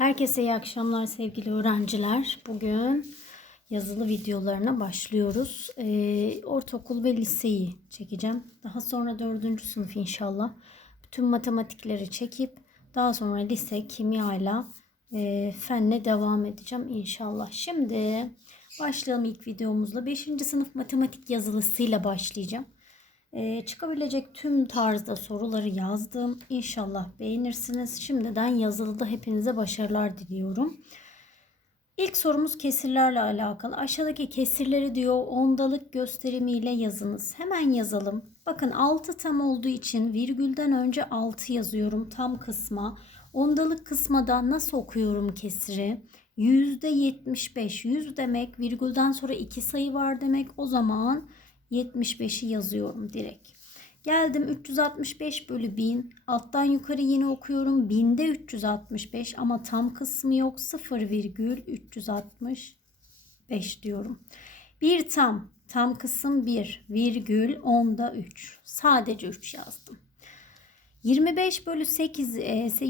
Herkese iyi akşamlar sevgili öğrenciler. Bugün yazılı videolarına başlıyoruz. Ee, ortaokul ve liseyi çekeceğim. Daha sonra dördüncü sınıf inşallah. Bütün matematikleri çekip daha sonra lise kimyayla e, fenle devam edeceğim inşallah. Şimdi başlayalım ilk videomuzla. Beşinci sınıf matematik yazılısıyla başlayacağım. Ee, çıkabilecek tüm tarzda soruları yazdım. İnşallah beğenirsiniz. Şimdiden yazılıda hepinize başarılar diliyorum. İlk sorumuz kesirlerle alakalı. Aşağıdaki kesirleri diyor ondalık gösterimiyle yazınız. Hemen yazalım. Bakın 6 tam olduğu için virgülden önce 6 yazıyorum tam kısma. Ondalık kısma da nasıl okuyorum kesiri? %75. 100 demek virgülden sonra 2 sayı var demek. O zaman 75'i yazıyorum direkt. Geldim 365 bölü 1000. Alttan yukarı yine okuyorum. 1000'de 365 ama tam kısmı yok. 0,365 diyorum. Bir tam. Tam kısım 1. Virgül 10'da 3. Sadece 3 yazdım. 25 bölü 8 ise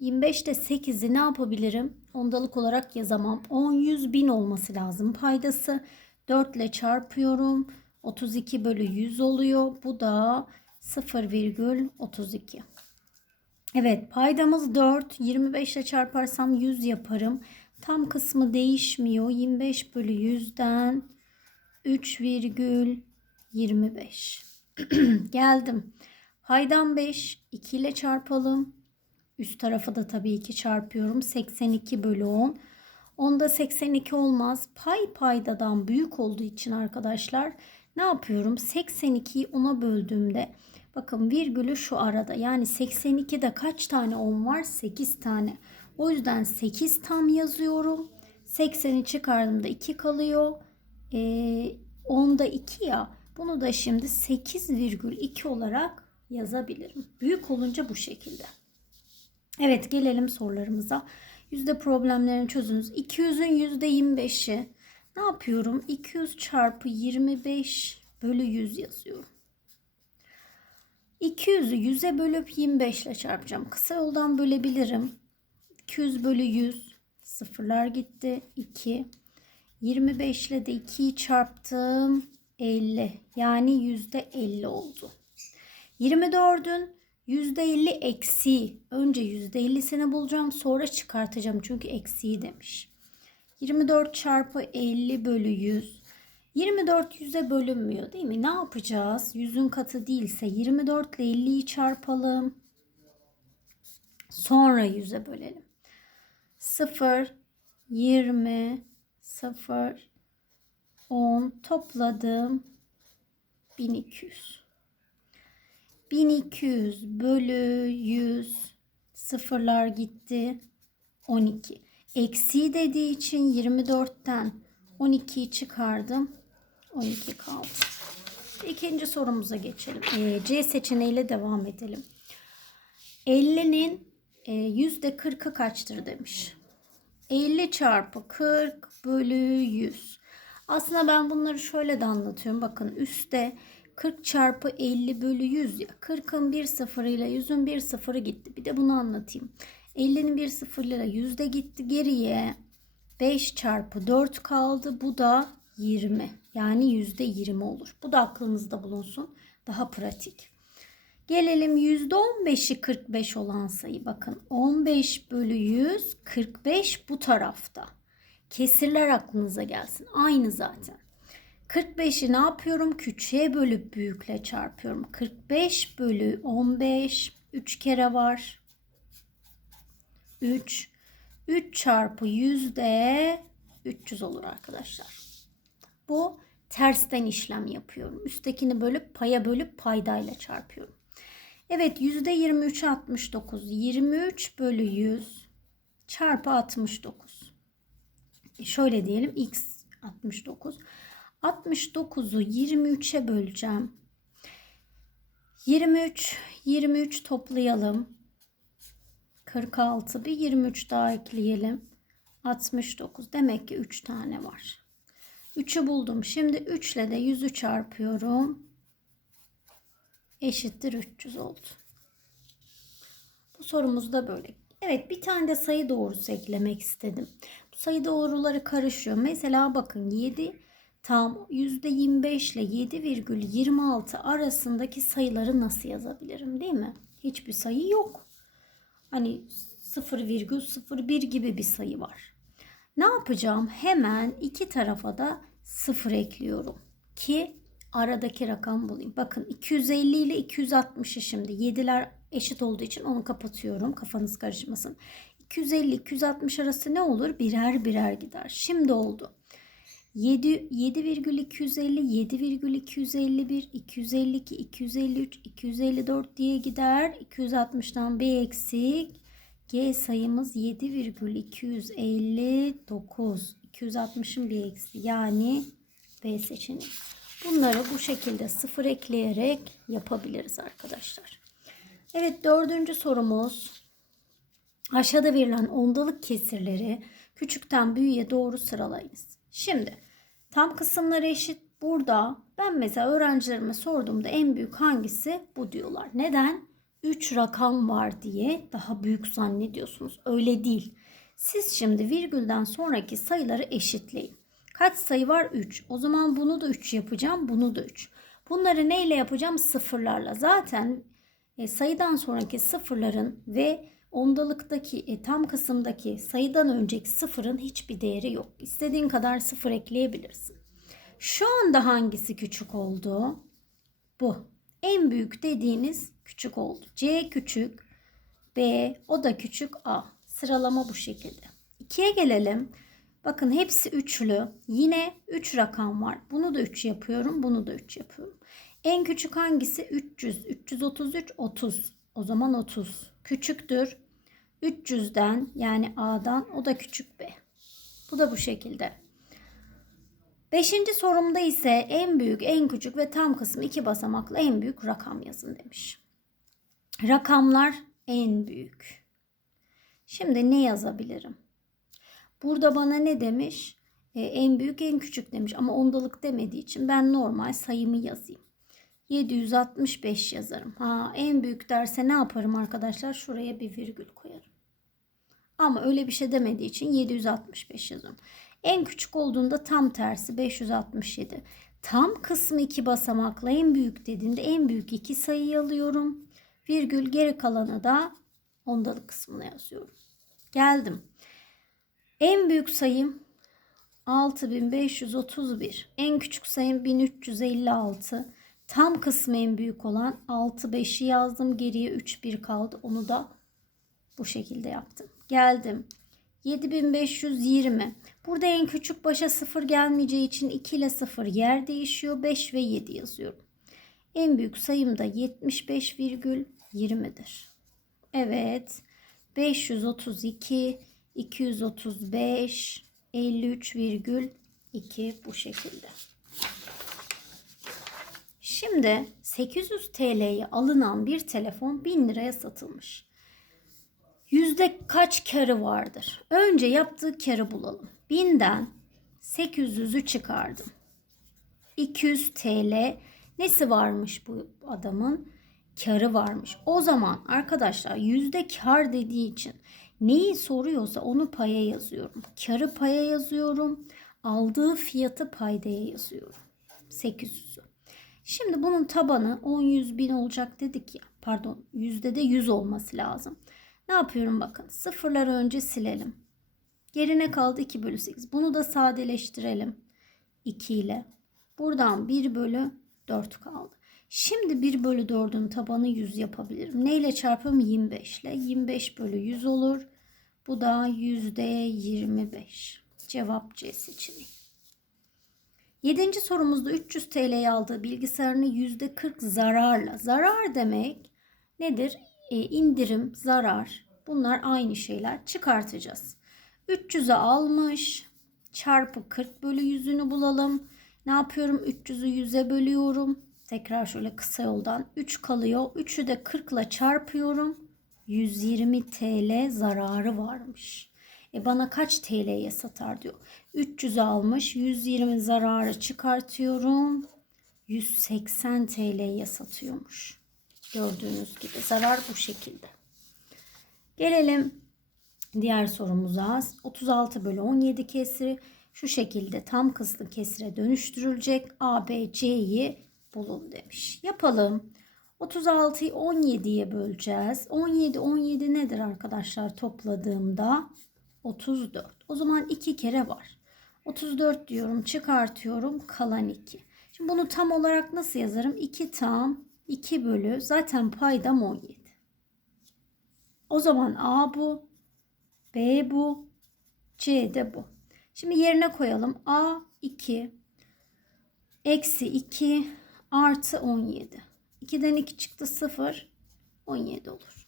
125'te 8'i ne yapabilirim? Ondalık olarak yazamam. 10 100 bin olması lazım. Paydası 4 ile çarpıyorum. 32 bölü 100 oluyor. Bu da 0,32. Evet paydamız 4. 25 ile çarparsam 100 yaparım. Tam kısmı değişmiyor. 25 bölü 100'den 3,25. Geldim. Paydam 5. 2 ile çarpalım. Üst tarafı da tabii ki çarpıyorum. 82 bölü 10. Onda 82 olmaz. Pay paydadan büyük olduğu için arkadaşlar ne yapıyorum? 82'yi 10'a böldüğümde bakın virgülü şu arada. Yani 82'de kaç tane 10 var? 8 tane. O yüzden 8 tam yazıyorum. 80'i çıkardığımda 2 kalıyor. Ee, 10'da 2 ya. Bunu da şimdi 8,2 olarak yazabilirim. Büyük olunca bu şekilde. Evet gelelim sorularımıza. Yüzde problemlerini çözünüz. 200'ün %25'i ne yapıyorum? 200 çarpı 25 bölü 100 yazıyorum. 200'ü 100'e bölüp 25 ile çarpacağım. Kısa yoldan bölebilirim. 200 bölü 100 sıfırlar gitti. 2 25 ile de 2'yi çarptım. 50 yani yüzde 50 oldu. 24'ün %50 eksi. Önce %50'sini bulacağım sonra çıkartacağım çünkü eksiği demiş. 24 çarpı 50 bölü 100. 24 100'e bölünmüyor değil mi? Ne yapacağız? 100'ün katı değilse 24 ile 50'yi çarpalım. Sonra 100'e bölelim. 0, 20, 0, 10 topladım. 1200. 1200 bölü 100 sıfırlar gitti. 12. Eksi dediği için 24'ten 12'yi çıkardım. 12 kaldı. İkinci sorumuza geçelim. Ee, C seçeneğiyle devam edelim. 50'nin e, %40'ı kaçtır demiş. 50 çarpı 40 bölü 100. Aslında ben bunları şöyle de anlatıyorum. Bakın üstte 40 çarpı 50 bölü 100 ya. 40'ın bir sıfırıyla 100'ün bir sıfırı gitti. Bir de bunu anlatayım. 50'nin bir sıfırıyla 100 de gitti. Geriye 5 çarpı 4 kaldı. Bu da 20. Yani yüzde 20 olur. Bu da aklınızda bulunsun. Daha pratik. Gelelim %15'i 45 olan sayı. Bakın 15 bölü 100 45 bu tarafta. Kesirler aklınıza gelsin. Aynı zaten. 45'i ne yapıyorum? Küçüğe bölüp büyükle çarpıyorum. 45 bölü 15 3 kere var. 3 3 çarpı yüzde 300 olur arkadaşlar. Bu tersten işlem yapıyorum. Üsttekini bölüp paya bölüp paydayla çarpıyorum. Evet yüzde 23 69. 23 bölü 100 çarpı 69. E şöyle diyelim x 69. 69'u 23'e böleceğim. 23 23 toplayalım. 46 bir 23 daha ekleyelim. 69 demek ki 3 tane var. 3'ü buldum. Şimdi 3 ile de 100'ü çarpıyorum. Eşittir 300 oldu. Bu sorumuz da böyle. Evet bir tane de sayı doğrusu eklemek istedim. Bu sayı doğruları karışıyor. Mesela bakın 7 tam %25 ile 7,26 arasındaki sayıları nasıl yazabilirim değil mi? Hiçbir sayı yok. Hani 0,01 gibi bir sayı var. Ne yapacağım? Hemen iki tarafa da 0 ekliyorum ki aradaki rakam bulayım. Bakın 250 ile 260'ı şimdi 7'ler eşit olduğu için onu kapatıyorum. Kafanız karışmasın. 250-260 arası ne olur? Birer birer gider. Şimdi oldu. 7 7,250, 7,251, 252, 253, 254 diye gider. 260'dan bir eksik. G sayımız 7,259. 260'ın bir eksi yani B seçeneği. Bunları bu şekilde sıfır ekleyerek yapabiliriz arkadaşlar. Evet dördüncü sorumuz. Aşağıda verilen ondalık kesirleri küçükten büyüğe doğru sıralayınız. Şimdi tam kısımları eşit. Burada ben mesela öğrencilerime sorduğumda en büyük hangisi bu diyorlar. Neden? 3 rakam var diye daha büyük zannediyorsunuz. Öyle değil. Siz şimdi virgülden sonraki sayıları eşitleyin. Kaç sayı var? 3. O zaman bunu da 3 yapacağım. Bunu da 3. Bunları neyle yapacağım? Sıfırlarla. Zaten e, sayıdan sonraki sıfırların ve ondalıktaki e, tam kısımdaki sayıdan önceki sıfırın hiçbir değeri yok. İstediğin kadar sıfır ekleyebilirsin. Şu anda hangisi küçük oldu? Bu. En büyük dediğiniz küçük oldu. C küçük, B o da küçük A. Sıralama bu şekilde. 2'ye gelelim. Bakın hepsi üçlü. Yine 3 rakam var. Bunu da 3 yapıyorum. Bunu da 3 yapıyorum. En küçük hangisi? 300, 333, 30. O zaman 30. Küçüktür. 300'den yani A'dan o da küçük B. Bu da bu şekilde. Beşinci sorumda ise en büyük, en küçük ve tam kısmı iki basamaklı en büyük rakam yazın demiş. Rakamlar en büyük. Şimdi ne yazabilirim? Burada bana ne demiş? Ee, en büyük en küçük demiş ama ondalık demediği için ben normal sayımı yazayım. 765 yazarım. Ha en büyük derse ne yaparım arkadaşlar? Şuraya bir virgül koyarım. Ama öyle bir şey demediği için 765 yazıyorum. En küçük olduğunda tam tersi 567. Tam kısmı iki basamaklı en büyük dediğinde en büyük iki sayıyı alıyorum. Virgül geri kalanı da ondalık kısmına yazıyorum. Geldim. En büyük sayım 6531. En küçük sayım 1356. Tam kısmı en büyük olan 6 5'i yazdım. Geriye 3 1 kaldı. Onu da bu şekilde yaptım. Geldim. 7520. Burada en küçük başa 0 gelmeyeceği için 2 ile 0 yer değişiyor. 5 ve 7 yazıyorum. En büyük sayım da 75,20'dir. Evet. 532 235 53,2 bu şekilde. Şimdi 800 TL'ye alınan bir telefon 1000 liraya satılmış. Yüzde kaç karı vardır? Önce yaptığı karı bulalım. 1000'den 800'ü çıkardım. 200 TL nesi varmış bu adamın? Karı varmış. O zaman arkadaşlar yüzde kar dediği için neyi soruyorsa onu paya yazıyorum. Karı paya yazıyorum. Aldığı fiyatı paydaya yazıyorum. 800'ü. Şimdi bunun tabanı 10 100 bin olacak dedik ya. Pardon yüzde de 100 olması lazım. Ne yapıyorum bakın. Sıfırları önce silelim. Gerine kaldı 2 bölü 8. Bunu da sadeleştirelim. 2 ile. Buradan 1 bölü 4 kaldı. Şimdi 1 bölü 4'ün tabanı 100 yapabilirim. Ne ile çarpıyorum? 25 ile. 25 bölü 100 olur. Bu da yüzde 25. Cevap C seçeneği. Yedinci sorumuzda 300 TL'ye aldığı bilgisayarını yüzde 40 zararla. Zarar demek nedir? E, indirim, zarar bunlar aynı şeyler. Çıkartacağız. 300'e almış çarpı 40 bölü yüzünü bulalım. Ne yapıyorum? 300'ü 100'e bölüyorum. Tekrar şöyle kısa yoldan 3 kalıyor. 3'ü de 40 ile çarpıyorum. 120 TL zararı varmış. E bana kaç TL'ye satar diyor. 300 almış. 120 zararı çıkartıyorum. 180 TL'ye satıyormuş. Gördüğünüz gibi zarar bu şekilde. Gelelim Diğer sorumuza 36 bölü 17 kesri şu şekilde tam kıslı kesire dönüştürülecek. A, B, C'yi bulun demiş. Yapalım. 36'yı 17'ye böleceğiz. 17, 17 nedir arkadaşlar topladığımda? 34. O zaman 2 kere var. 34 diyorum çıkartıyorum kalan 2. Şimdi bunu tam olarak nasıl yazarım? 2 tam 2 bölü zaten paydam 17. O zaman A bu, B bu, C de bu. Şimdi yerine koyalım. A 2 eksi 2 artı 17. 2'den 2 çıktı 0. 17 olur.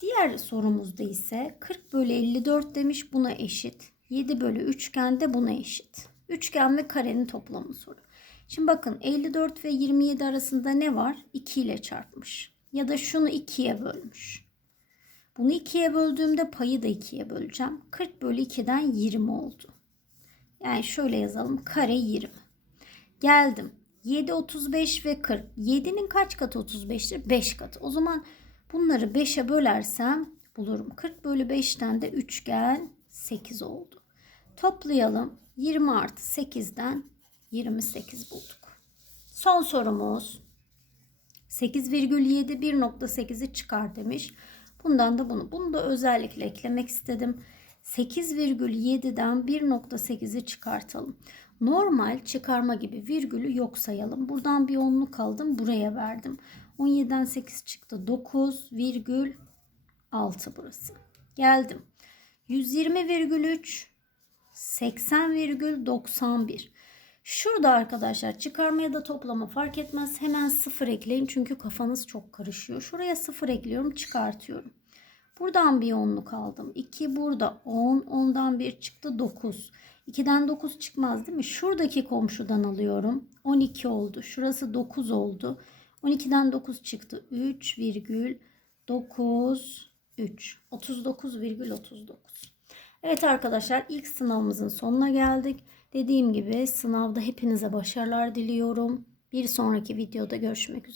Diğer sorumuzda ise 40 bölü 54 demiş buna eşit. 7 bölü üçgen de buna eşit. Üçgen ve karenin toplamı soru. Şimdi bakın 54 ve 27 arasında ne var? 2 ile çarpmış. Ya da şunu 2'ye bölmüş. Bunu 2'ye böldüğümde payı da 2'ye böleceğim. 40 bölü 2'den 20 oldu. Yani şöyle yazalım. Kare 20. Geldim. 7, 35 ve 40. 7'nin kaç katı 35'tir? 5 katı. O zaman bunları 5'e bölersem bulurum. 40 bölü 5'ten de üçgen 8 oldu. Toplayalım. 20 artı 8'den 28 bulduk. Son sorumuz. 8,7 1.8'i çıkar demiş. Bundan da bunu. Bunu da özellikle eklemek istedim. 8,7'den 1.8'i çıkartalım. Normal çıkarma gibi virgülü yok sayalım. Buradan bir onluk aldım. Buraya verdim. 17'den 8 çıktı. 9 virgül 6 burası. Geldim. 120,3 80,91 Şurada arkadaşlar çıkarma ya da toplama fark etmez. Hemen sıfır ekleyin çünkü kafanız çok karışıyor. Şuraya sıfır ekliyorum çıkartıyorum. Buradan bir onluk aldım. 2 burada 10. 10'dan 1 çıktı 9. 2'den 9 çıkmaz değil mi? Şuradaki komşudan alıyorum. 12 oldu. Şurası 9 oldu. 12'den 9 çıktı. 3 virgül 9 3. 39 virgül 39. Evet arkadaşlar ilk sınavımızın sonuna geldik. Dediğim gibi sınavda hepinize başarılar diliyorum. Bir sonraki videoda görüşmek üzere.